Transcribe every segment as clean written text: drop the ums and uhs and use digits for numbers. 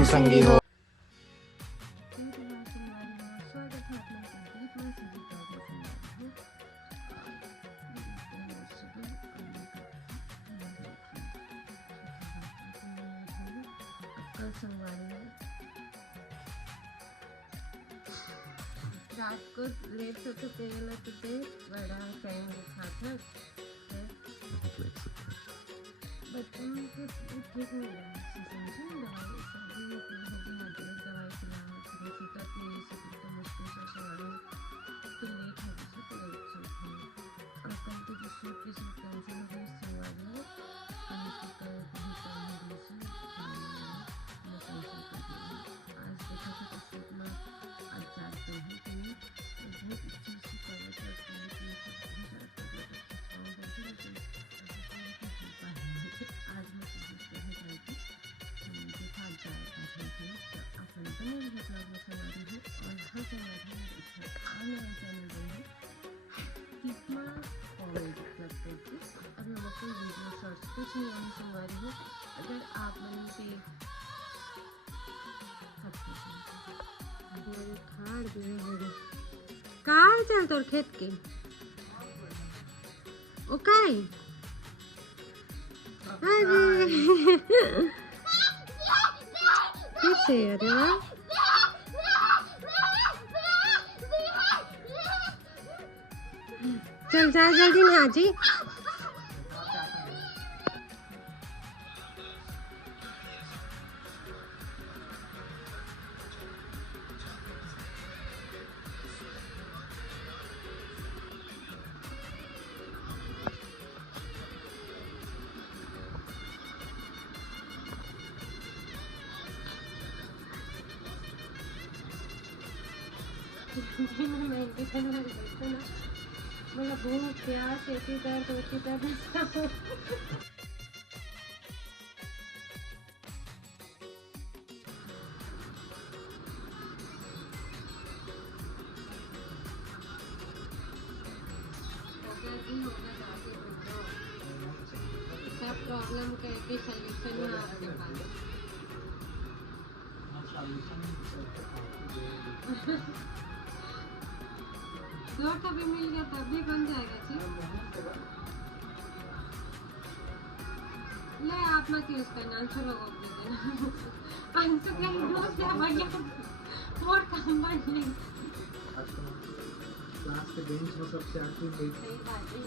हम संगी हो। रात को लेट होते तेल होते बड़ा टाइम रखा था बच्चों को ठीक नहीं लगा समझे दवाई सभी दवाई खिलाना सुबह सुता तो ये सब तो मुश्किल से सोना तो लेट हो गई तो लेट सोते और कल तो जो सूट की सब टेंशन हो गई सोवा है कल की कल कहीं काम हो गई से मैं टेंशन कर दी आज देखा था तो सूट में आज जाते हैं कि बहुत इच्छा से कर रहे थे आज मैं कोशिश करने जाएगी देखा जाएगा अपन बने मतलब वो समाधि है और हर समाधि में आने चैनल बने कितना कॉमेडी क्लब करके अब हम अपनी वीडियो शॉर्ट्स कुछ नहीं आने समाधि है अगर आप मन पे काय चल तोर खेत के ओ काय अरे फिर से अरे वाह चल जा जल्दी ना जी बोला भूख प्यास ऐसी दर्द होती दर्द सब प्रॉब्लम करके सॉल्यूशन है आपके पास स्लॉट अभी मिल गया तब भी बन जाएगा जी ले आप मत यूज करना अंशु लोगों को दे देना अंशु के रोज क्या बढ़िया और काम बढ़ नहीं क्लास के बेंच में सबसे आखिरी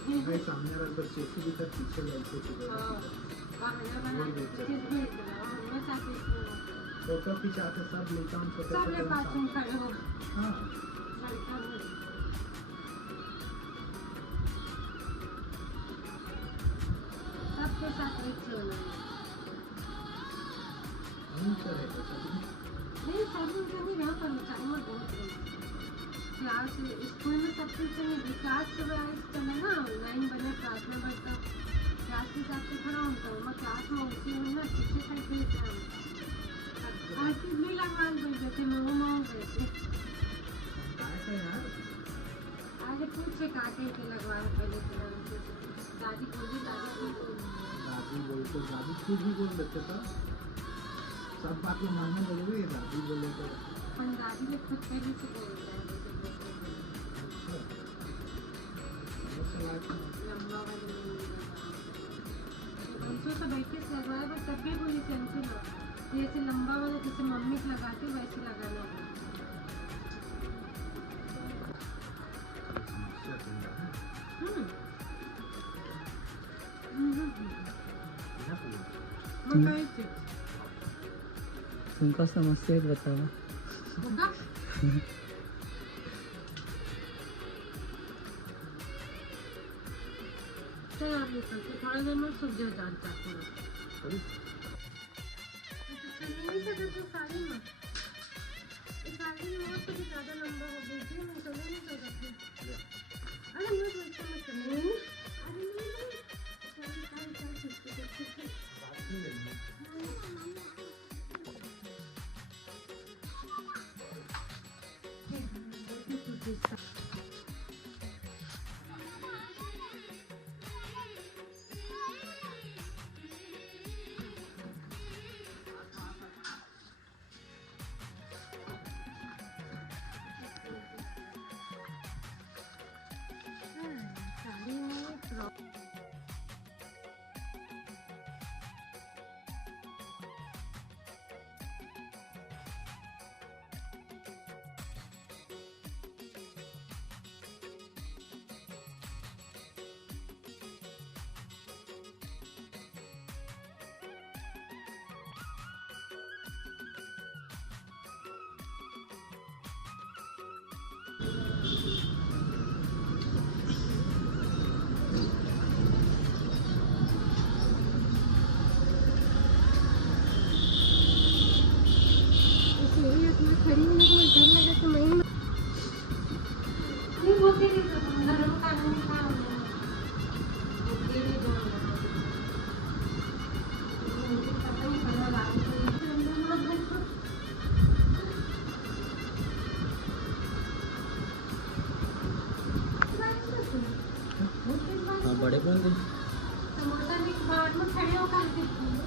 में भाई सामने वाले बच्चे की भी तक पीछे बैठे थे बहाना बना फोटो खिंचाते सब लेता हूँ सब ले पास में खड़े हो हाँ सबके साथ एक चलना नहीं सभी का नहीं रहा पर टाइमर बहुत क्लास स्कूल में सब कुछ नहीं क्लास से चले ना लाइन बने क्लास में बैठता क्लास के हिसाब से खड़ा होता हूँ मैं क्लास में उसी हूँ ना पीछे साइड पे आरती भी लगवा गए थे मोमो गए थे आगे पूछे काटे के लगवा पहले दादी बोली दादी खुद भी बोल देते था सब बात में मानने जरूरी है दादी बोले तो दादी ने खुद पहले से बोलता है लंबा वाले अंशु से बैठे से लगवाया पर तब भी बोली थी अंशु जैसे लंबा वाला जैसे मम्मी लगाती वैसे लगाना तुमका समस्या बताओ थोड़ा देर में सूख जाए जानता पूरा साड़ी में और तो ज़्यादा लंबा हो गई थी मैं चले नहीं सकता अरे मैं बोलता मैं चले खड़ी होने को डर लगा तो मैं नहीं बोलते नहीं तो घर में कानून का पता नहीं पड़ा बात हाँ बड़े बड़े समोसा भी बाहर में खड़े होकर देखते हैं।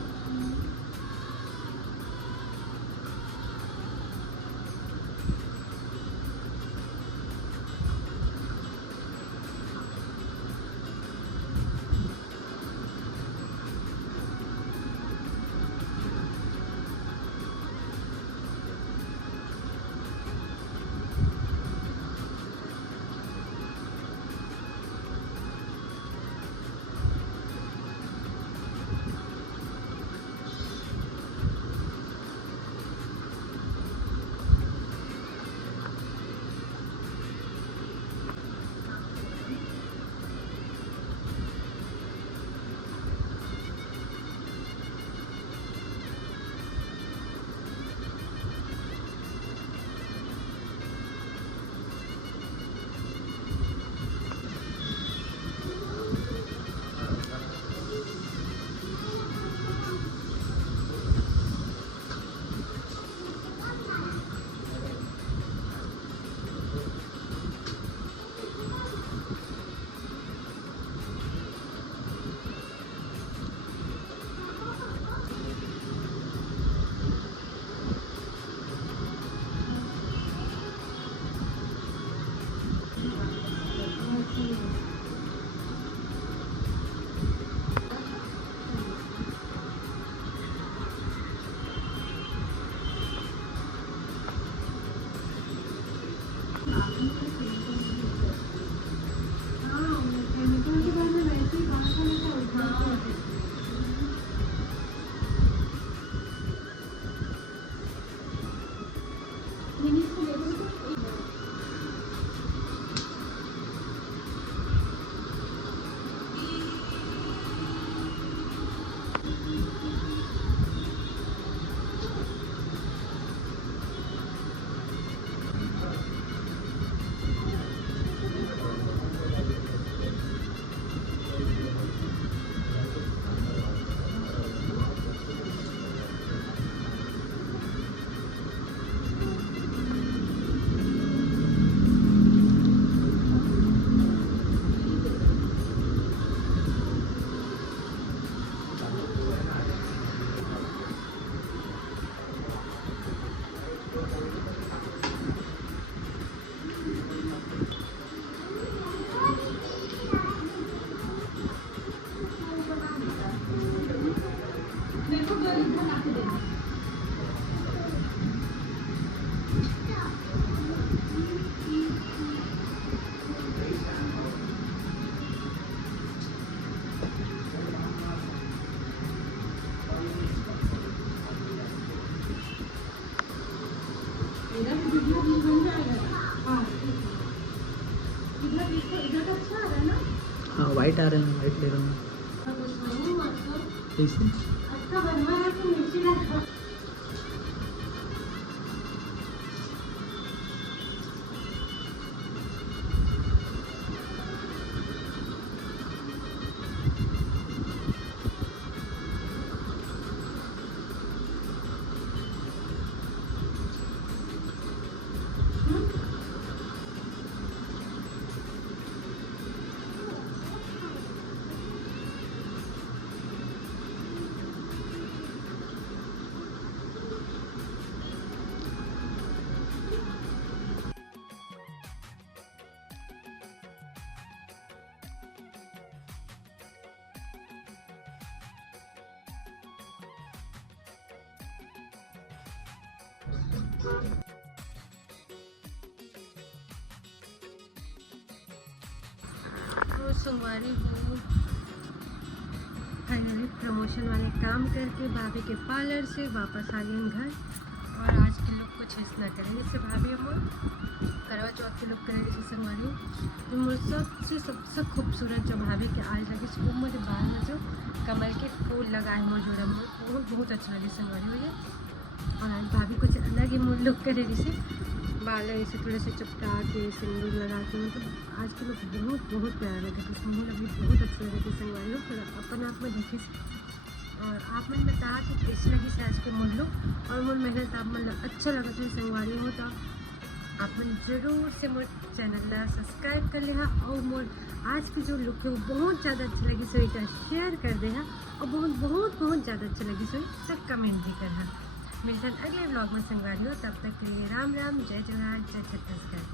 हाँ वाइट आ रहे हैं, वाइट ले रहा हूँ। कैसे? तो सोमवारी को फाइनली प्रमोशन वाले काम करके भाभी के पार्लर से वापस आ गए घर। और आज के लोग कुछ ऐसा करेंगे इससे भाभी हम करवा चौथ के लोग करेंगे संगवारी। तो मुझे सबसे खूबसूरत जो भाभी के आज लगे खूब मुझे बाहर में जो कमल के फूल लगाए मौजूद बहुत बहुत अच्छा लगे संगवारी मुझे। और आज भाभी कुछ अलग ही मूड लुक करे जैसे बाल ऐसे थोड़े से चपटा के सिंदूर लगा के, मतलब आज के लोग बहुत प्यारा लगे थे। स्मूल अभी बहुत अच्छे लगे थे संगवारी हो, थोड़ा अपन आप में देखे और आप मन बता कि कैसी लगी से आज के मोर लुक और मोर मेहनत आप मन अच्छा लगा था संगवारी हो। तो आप मन जरूर से मोर चैनल ला सब्सक्राइब कर लेहा और मोर आज की जो लुक है वो बहुत ज़्यादा अच्छी लगी सो एक शेयर कर दे और बहुत ज़्यादा अच्छी लगी सो तक कमेंट भी करना। मेरे साथ अगले ब्लॉग में संगवारी हो, तब तक के लिए राम राम, जय जवाहर, जय छत्तीसगढ़।